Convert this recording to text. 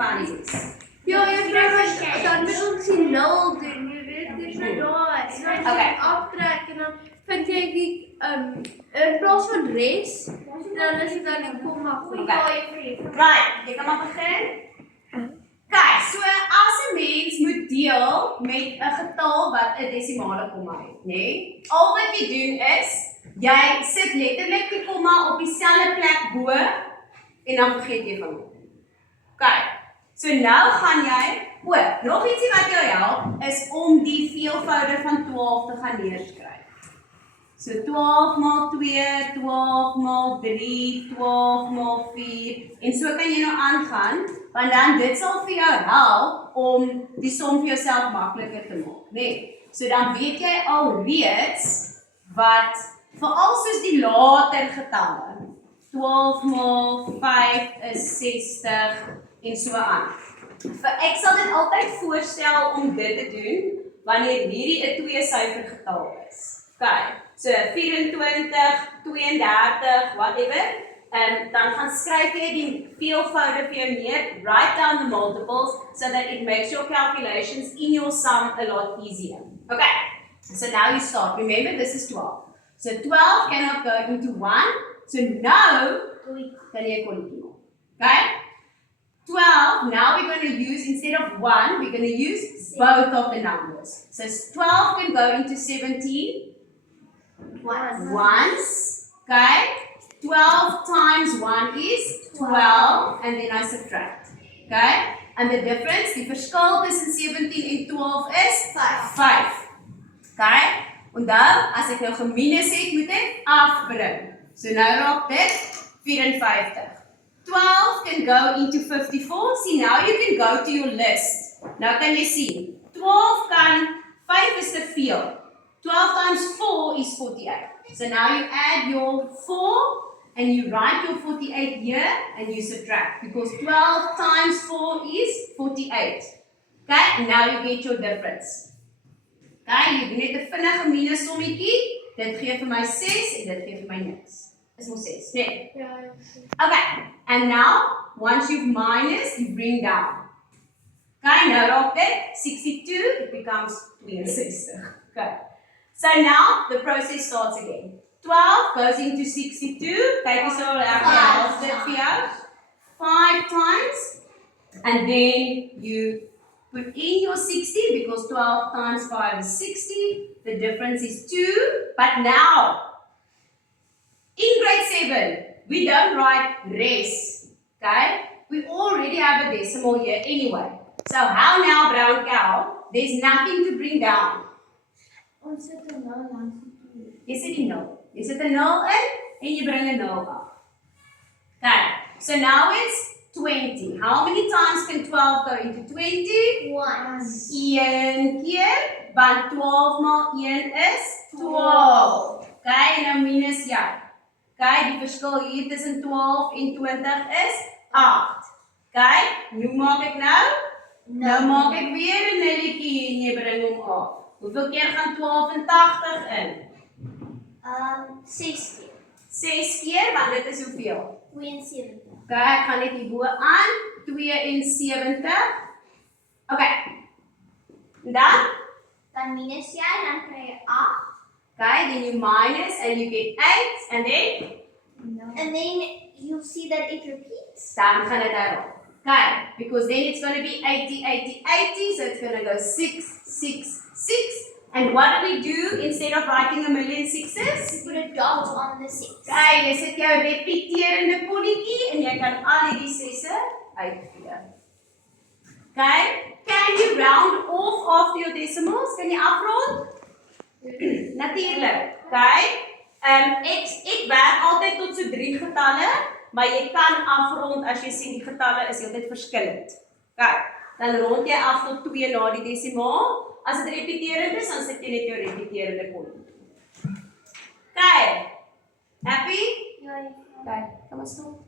fans is. Ja, juffrou, maar dan moet ons die 0 doen, jy weet, dis nou daar. En dan Okay. aftrek en dan vind jy die, in plaas van res, dan is dit dan die komma. Right, jy kan maar begin. Okay, so as 'n mens moet deel met 'n getal wat 'n desimale komma het, nê? Nee? Al wat jy doen is, jy sit letterlik die komma op dieselfde plek bo en dan vergeet jy van hom. Okay. So nou gaan jy, nog ietsie wat jou help is om die veelvoude van 12 te gaan neerskryf. So 12 maal 2, 12 maal 3, 12 maal 4 en so kan jy nou aangaan, want dan dit sal vir jou help om die som vir jouself makliker te maak, né? So dan weet jy alreeds wat, veral soos die later getalle, 12 maal 5 is 60 en so aan. Ek sal dit altyd voorstel om dit te doen wanneer hierdie 'n 2-syfer getal is. Okay, so 24, 32, whatever, dan gaan skryf jy die veelvoude vir jou neer, write down the multiples so that it makes your calculations in your sum a lot easier. Okay, so now you start. Remember, this is 12. So 12 cannot go into 1, so now, kan jy kolletjie maak. Okay? 12, now we're going to use, instead of 1, we're going to use both of the numbers. So 12 can go into 17 once. Okay? 12 times 1 is 12, and then I subtract. Okay? And the difference, die verskil tussen 17 en 12 is 5. Okay? Onthou, as ek nou geminus het, moet ek afbring. So nou raak dit 54. 12 can go into 54. See, now you can go to your list. Nou kan jy sien, 12 kan, 5 is te veel. 12 times 4 is 48. So now you add your 4 and you write your 48 here and you subtract. Because 12 times 4 is 48. Okay, and now you get your difference. Okay, jy doen net 'n vinnige minus sommetjie. Dit gee vir my 6 en dit gee vir my niks. Is mos 6, nee? Ja. Okay, and now, once you've minus, you bring down. Okay, now raak dit 62, it becomes 62. Okay, so now the process starts again. 12 goes into 62, kyk jy so ek help dit vir jou. 5 times, and then you put in your 60, because 12 times 5 is 60, the difference is 2, but now, in grade 7, we don't write res, okay? We already have a decimal here anyway. So how now, brown cow? There's nothing to bring down. Ons sit 'n 0 langs die 2. Jy sit die 0. Jy sit 'n 0 in en jy bring 'n 0 af. Okay, so now it's 20. How many times can 12 go into 20? Once. 1 keer, want 12 maal 1 is 12. Okay, en nou minus jy. Okay, die verskil hier tussen 12 en 20 is 8. Okay, hoe maak ek nou? Nou maak ek weer 'n nulletjie en jy bring hom af. Hoeveel keer gaan 12 en 80 in? 6 keer. 6 keer, want dit is hoeveel? 72. Okay, ek gaan net hierbo aan. 72. Okay. En dan minus jy, dan kry jy 8. Okay, then you minus and you get 8 and then? No. And then you'll see that it repeats. Dan gaan dit daarop. Okay, because then it's going to be 80, 80, 80, so it's going to go 6, 6, 6. And what do we do instead of writing a million sixes? You put a dot on the 6. Okay, jy sit jou repeterende kolletjie en jy kan al hierdie 6'e uitgee. Okay, can you round off after your decimals? Kan jy afrond? Natuurlik. Okay, ek werk altyd tot so 3 getalle, maar jy kan afrond as jy sien die getalle is heeltyd verskillend. Okay, dan rond jy af tot 2 na die desimaal. As dit repeterend is, dan sit jy net jou repeterende kolletjie. Okay, happy? Ja. Okay, kom ons stop.